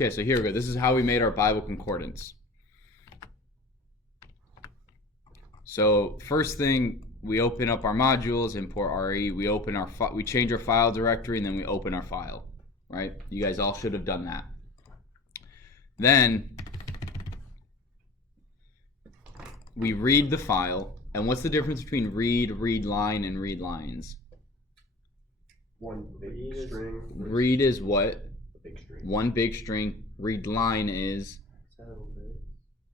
Okay, so here we go. This is how we made our Bible Concordance. So first thing, we open up our modules, import RE. We change our file directory, and then we open our file. Right? You guys all should have done that. Then we read the file. And what's the difference between read line, and read lines? One big string. Read is what? Big string. One big string. Read line is.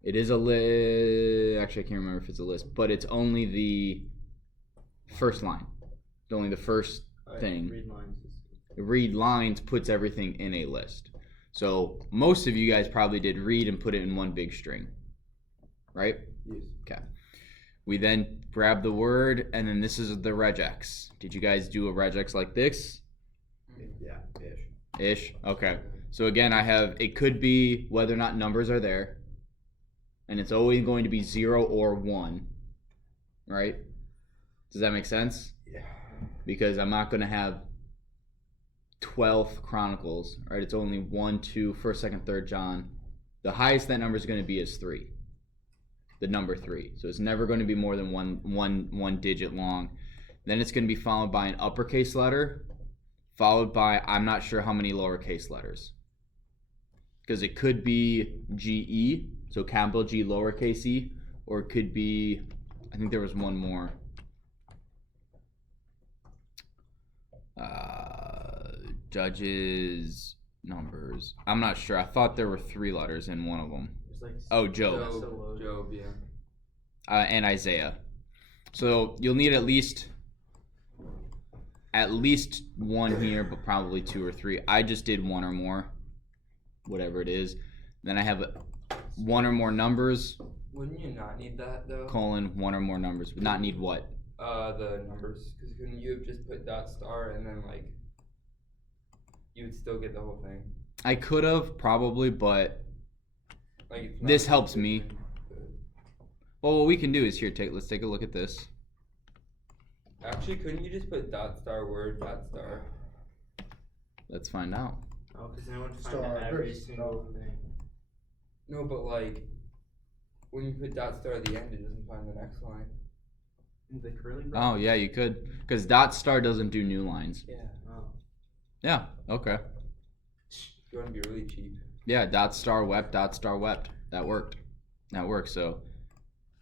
It is a list. Actually, I can't remember if it's a list, but it's only the first line. It's only the first thing. Read lines puts everything in a list. So most of you guys probably did read and put it in one big string, right? Yes. Okay. We then grab the word, and then this is the regex. Did you guys do a regex like this? Yeah, ish. Ish? Okay. So again, I have, it could be whether or not numbers are there. And it's always going to be 0 or 1. Right? Does that make sense? Yeah. Because I'm not going to have 12 Chronicles, right? It's only 1, 2, 1st, 2nd, 3rd John. The highest that number is going to be is 3. The number 3. So it's never going to be more than one digit long. Then it's going to be followed by an uppercase letter, followed by I'm not sure how many lowercase letters. Because it could be GE, so capital G, lowercase e, or it could be, I think there was one more. Judges, numbers. I'm not sure. I thought there were 3 letters in one of them. Oh, Job. Job, yeah. And Isaiah. So you'll need at least one here, but probably 2 or 3. I just did 1 or more, whatever it is. Then I have 1 or more numbers. Wouldn't you not need that though? Colon 1 or more numbers. Would not need what? The numbers, because couldn't you have just put dot star and then like you would still get the whole thing? I could have probably, but like it's not this helps me. consistent, but- Well, what we can do is here. Let's take a look at this. Actually, couldn't you just put dot star word dot star? Let's find out. Oh, because then I would find Star every first. single thing. No, but like when you put dot star at the end, it doesn't find the next line. The curly bracket? Oh yeah, you could, because dot star doesn't do new lines. Yeah. Oh. Yeah. Okay. You want to be really cheap. Yeah. Dot star wept. Dot star wept. That worked. That worked. So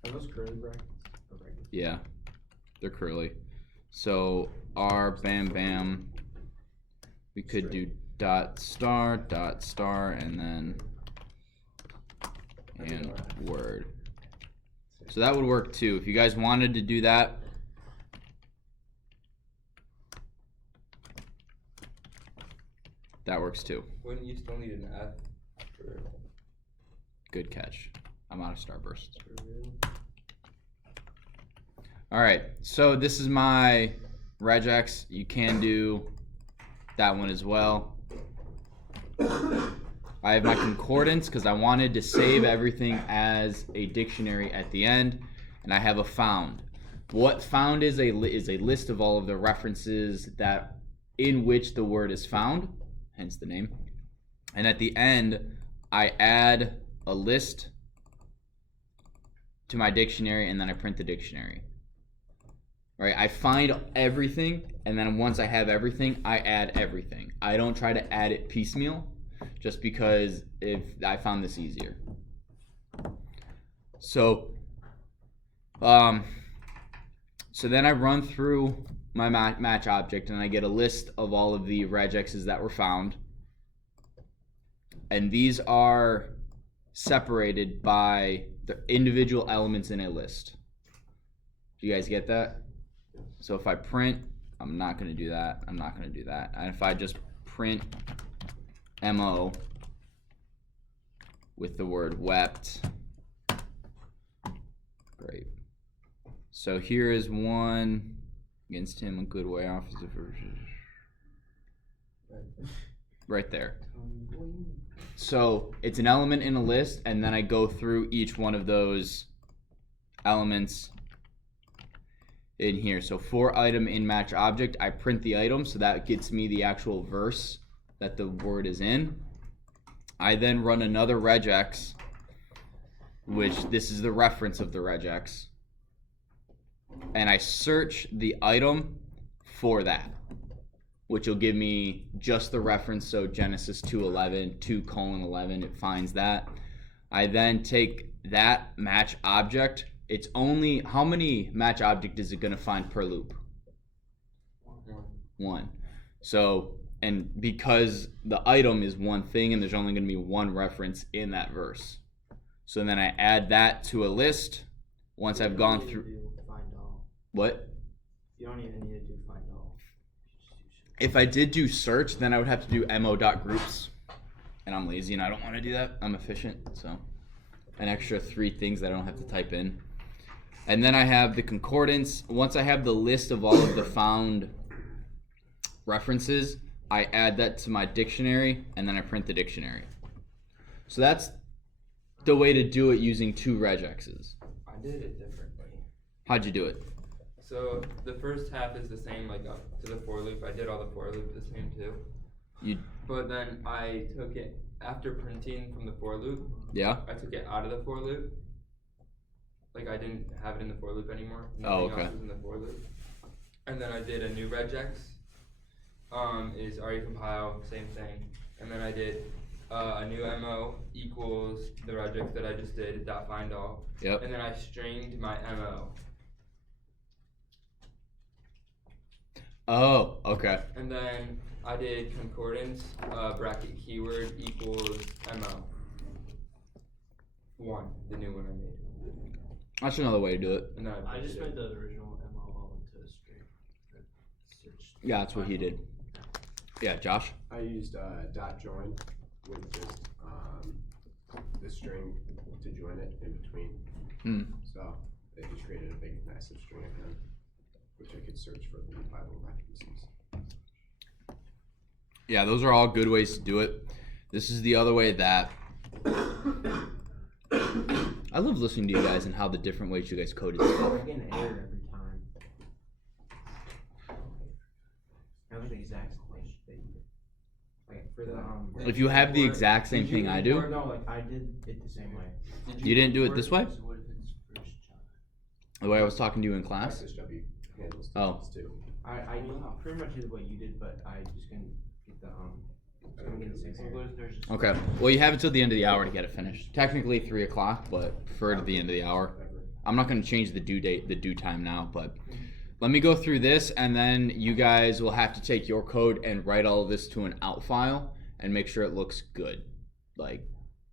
Are those curly brackets? Okay. yeah, they're curly. So our bam bam. We could do dot star, and then and word. So that would work too. If you guys wanted to do that, that works too. Wouldn't you still need an F? For, Good catch. I'm out of starbursts. for real? All right, so this is my regex. You can do that one as well. I have my concordance because I wanted to save everything as a dictionary at the end, and I have a found. What found is a list of all of the references that in which the word is found, hence the name. And at the end, I add a list to my dictionary, and then I print the dictionary. Right? I find everything, and then once I have everything, I add everything. I don't try to add it piecemeal, just because if I found this easier. So then I run through my match object, and I get a list of all of the regexes that were found. And these are separated by the individual elements in a list. Do you guys get that? So if I print, I'm not going to do that. I'm not going to do that. And if I just print MO with the word wept, great. So here is one against him, a good way off is a version. Right there. So it's an element in a list, and then I go through each one of those elements in here. So for item in match object, I print the item, so that gets me the actual verse that the word is in. I then run another regex, which this is the reference of the regex, and I search the item for that, which will give me just the reference. So Genesis 2:11, 2:11, it finds that. I then take that match object. It's only, how many match object is it going to find per loop? One. So, and because the item is one thing and there's only going to be one reference in that verse. So then I add that to a list once I've gone through. Find all. What? You don't even need to do find all. If I did do search, then I would have to do mo.groups. And I'm lazy and I don't want to do that. I'm efficient, so an extra 3 things that I don't have to type in. And then I have the concordance. Once I have the list of all of the found references, I add that to my dictionary and then I print the dictionary. So that's the way to do it using 2 regexes. I did it differently. How'd you do it? So the first half is the same, like up to the for loop. I did all the for loop the same too. But then I took it after printing from the for loop. Yeah? I took it out of the for loop. Like I didn't have it in the for loop anymore. Oh, Nothing okay. else was in the for loop. And then I did a new regex. Is recompile, same thing. And then I did a new mo equals the regex that I just did, dot find all. Yep. And then I stringed my mo. Oh, okay. And then I did concordance, bracket keyword equals mo. 1, the new one I made. That's another way to do it. And then I just made printed the original MO all into a string. Search. Yeah, that's what he did. Yeah, Josh? I used dot join with just the string to join it in between. So it just created a big massive string again, which I could search for the Bible references. Yeah, those are all good ways to do it. This is the other way that I love listening to you guys and how the different ways you guys coded stuff. I get an error every time. I like the exact question that you did. Like for the If you have the exact same thing I do, No, like I did it the same way. you didn't do it this way? So what if it's first child? The way I was talking to you in class? SSW handles Oh. these too. I pretty much did what you did, but I just couldn't get the I don't get the same thing. What if there's just Okay. Well, you have until the end of the hour to get it finished. Technically 3 o'clock, but prefer to the end of the hour. I'm not going to change the due date, the due time now, but let me go through this, and then you guys will have to take your code and write all of this to an out file and make sure it looks good, like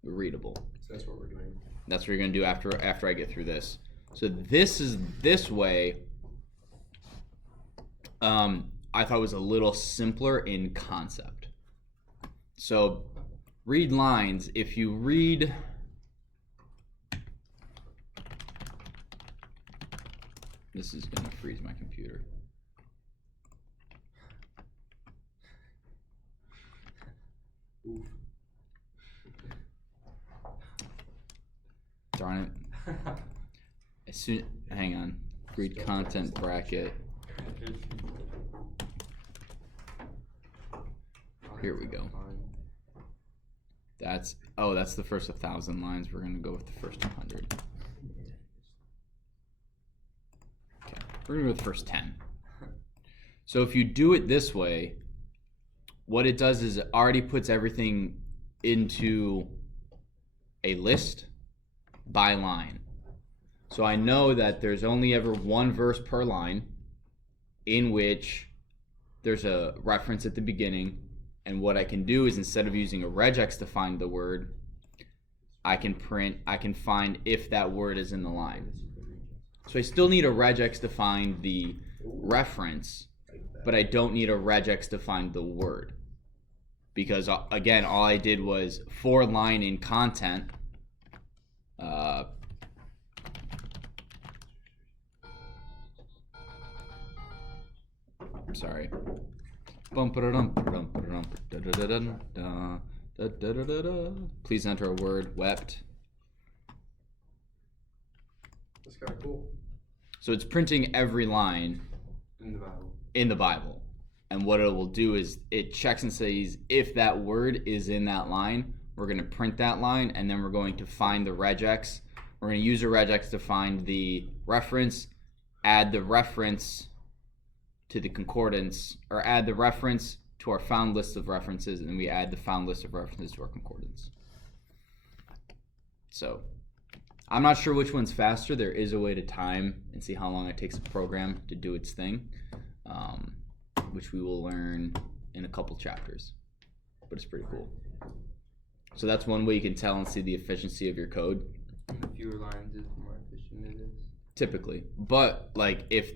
readable. So that's what we're doing. That's what you're going to do after I get through this. So this way, I thought was a little simpler in concept. So read lines. If you read this is going to freeze my computer. Darn it. As soon, hang on. Read content bracket. Here we go. That's the first 1,000 lines. We're gonna go with the first 100. Okay, we're gonna go with the first 10. So if you do it this way, what it does is it already puts everything into a list by line. So I know that there's only ever one verse per line in which there's a reference at the beginning, and what I can do is instead of using a regex to find the word, I can find if that word is in the line. So I still need a regex to find the reference, but I don't need a regex to find the word. Because again, all I did was for line in content, sorry. Please enter a word, wept. That's kind of cool. So it's printing every line In the Bible. in the Bible. And what it will do is it checks and says if that word is in that line, We're going to print that line, and then we're going to find the regex. We're going to use a regex to find the reference, add the reference to the concordance, or add the reference to our found list of references, and then we add the found list of references to our concordance. So I'm not sure which one's faster. There is a way to time and see how long it takes a program to do its thing, which we will learn in a couple chapters, but it's pretty cool. So that's one way you can tell and see the efficiency of your code. The fewer lines is the more efficient it is. Typically. But like if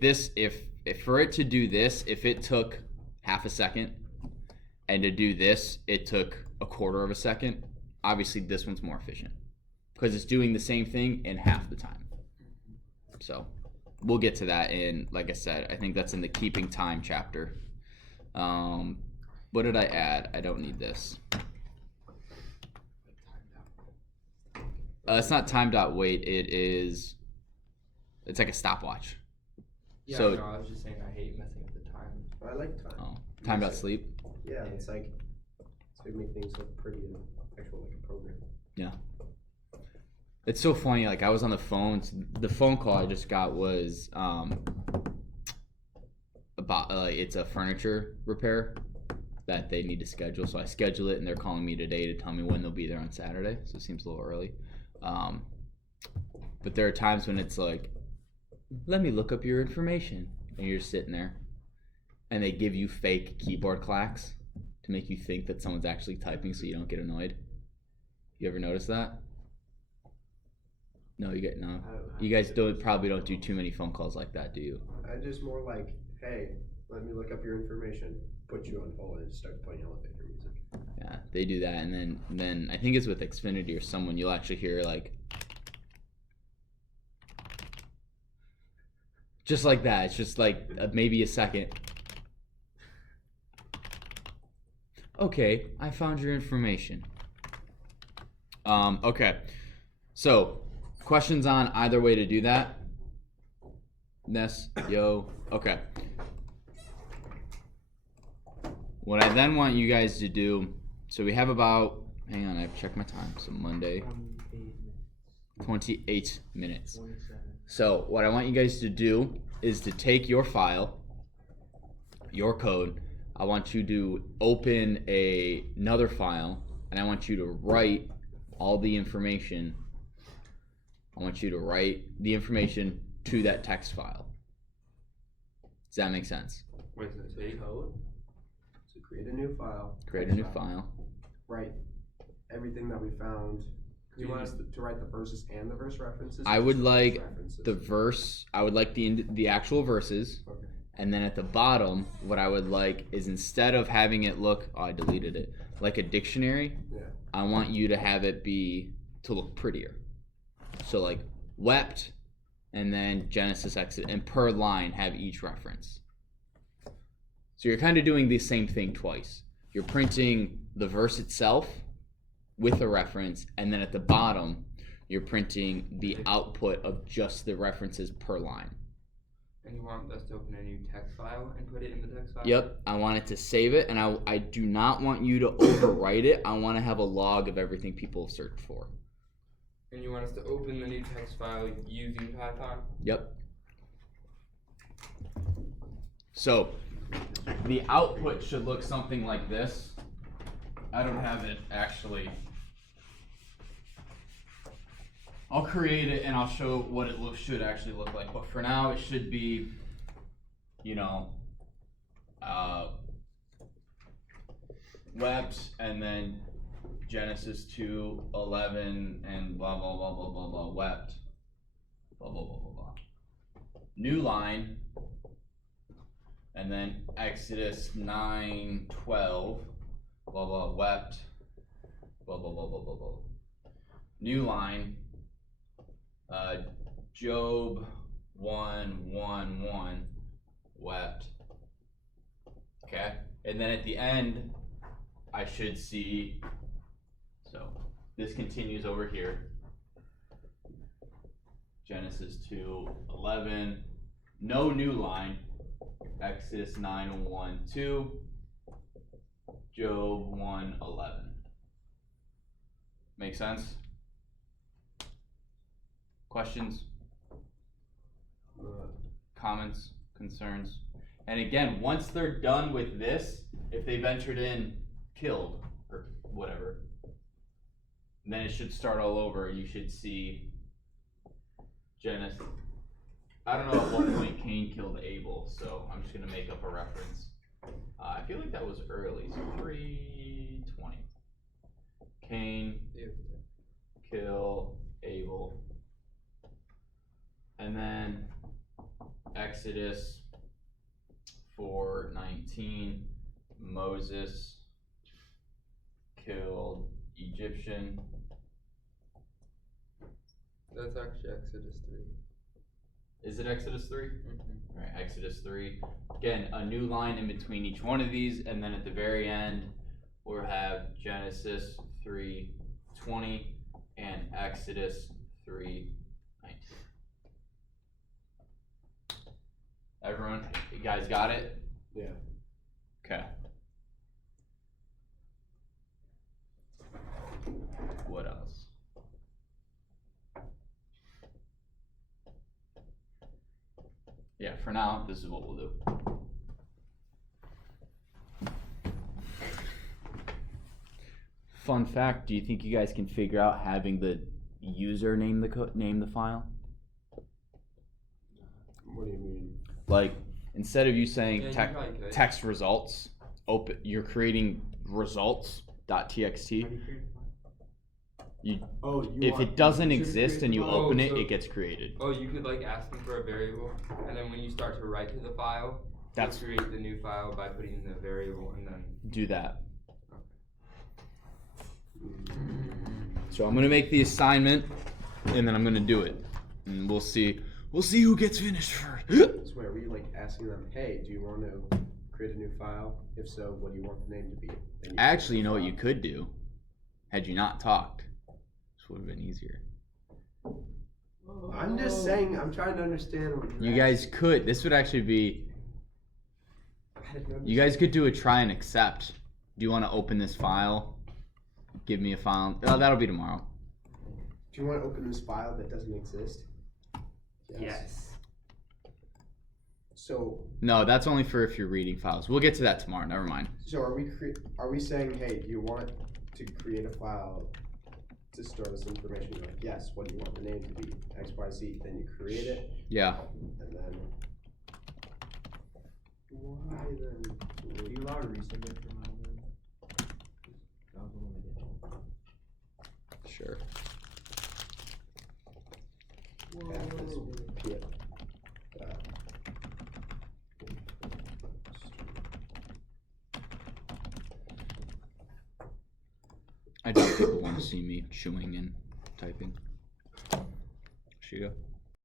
for it to do this, if it took half a second, and to do this it took a quarter of a second, obviously this one's more efficient because it's doing the same thing in half the time. So we'll get to that in, like I said, I think that's in the keeping time chapter. What did I add? I don't need this. It's not time.wait, it's like a stopwatch. Yeah, So, no, I was just saying I hate messing up the time. I like time. oh, time.sleep. Yeah, it's like to make things look pretty and actual like a program. Yeah. It's so funny, like I was on the phone, the phone call I just got was about it's a furniture repair that they need to schedule, so I schedule it and they're calling me today to tell me when they'll be there on Saturday, so it seems a little early. But there are times when it's like, let me look up your information, and you're just sitting there and they give you fake keyboard clacks to make you think that someone's actually typing so you don't get annoyed. You ever notice that? No, you guys probably don't do too many phone calls like that, do you? I just more like, hey, let me look up your information, put you on hold, and start playing elevator music. Yeah, they do that, and then I think it's with Xfinity or someone, you'll actually hear like just like that. It's just like maybe a second. Okay, I found your information. Okay, so questions on either way to do that? Ness, yo, okay. What I then want you guys to do, so we have about, hang on, I have to check my time, so Monday, 28 minutes. So what I want you guys to do is to take your file, your code, I want you to open another file, and I want you to write all the information. I want you to write the information to that text file. Does that make sense? Wait, so take code? So create a new file. Create a new file. Write everything that we found. Do you want us to write the verses and the verse references? I or would just like references? the verse. I would like the actual verses. Okay. And then at the bottom, what I would like is instead of having it look, I deleted it, like a dictionary, Yeah. I want you to have it to look prettier. So like wept, and then Genesis exit, and per line have each reference. So you're kind of doing the same thing twice. You're printing the verse itself with a reference, and then at the bottom, you're printing the output of just the references per line. And you want us to open a new text file and put it in the text file? Yep, I want it to save it, and I do not want you to overwrite it. I want to have a log of everything people have searched for. And you want us to open the new text file using Python? Yep. So, the output should look something like this. I don't have it actually. I'll create it and I'll show what it should actually look like. But for now, it should be, wept, and then Genesis 2:11 and blah blah blah blah blah blah wept. Blah blah blah blah blah. New line, and then Exodus 9:12. Blah blah wept. Blah blah blah blah blah blah. New line. Job 1:1:1 wept. Okay, and then at the end, I should see. So this continues over here. Genesis 2:11. No new line. Exodus 9:1:2. Job 1:11. Make sense? Questions? Comments? Concerns? And again, once they're done with this, if they've entered in killed or whatever, then it should start all over. You should see Genesis. I don't know at what point Cain killed Abel, so I'm just gonna make up a reference. I feel like that was early, so 3:20. Cain kill Abel, and then Exodus 4:19. Moses killed Egyptian. That's actually Exodus 3. Is it Exodus 3? Mm-hmm. Alright, Exodus 3. Again, a new line in between each one of these, and then at the very end, we'll have Genesis 3:20 and Exodus 3:19. Everyone, you guys got it? Yeah. Okay. What else? Yeah, for now, this is what we'll do. Fun fact, do you think you guys can figure out having the user name the file? What do you mean? Like, instead of you saying Yeah, you probably could. text results, you're creating results.txt. How do you create a file? Oh, you If want it doesn't you to exist create and you the file? open it, so- it gets created. Oh, you could like ask them for a variable, and then when you start to write to the file, That's you create the new file by putting in the variable, and then. do that. So I'm gonna make the assignment, and then I'm gonna do it, and we'll see who gets finished first. So wait, were you like asking them, hey, do you want to create a new file? If so, what do you want the name to be? Then you Actually, you know what create you could do, had you not talked. This would have been easier. the file. I'm just saying, I'm trying to understand what You guys could. This would actually be. I didn't You guys could do a try and accept. Do you want to open this file? Give me a file. Oh, that'll be tomorrow. Do you want to open this file that doesn't exist? Yes. So, No, that's only for if you're reading files. We'll get to that tomorrow. Never mind. so are we saying, hey, do you want to create a file to store this information? You're like, yes. What do you want the name to be? X, Y, Z. Then you create it, Yeah. and then why then? Do you allow a resubmit for mine then? That was the one I did. Sure. Have this P- I don't think people want to see me chewing and typing. Here you go.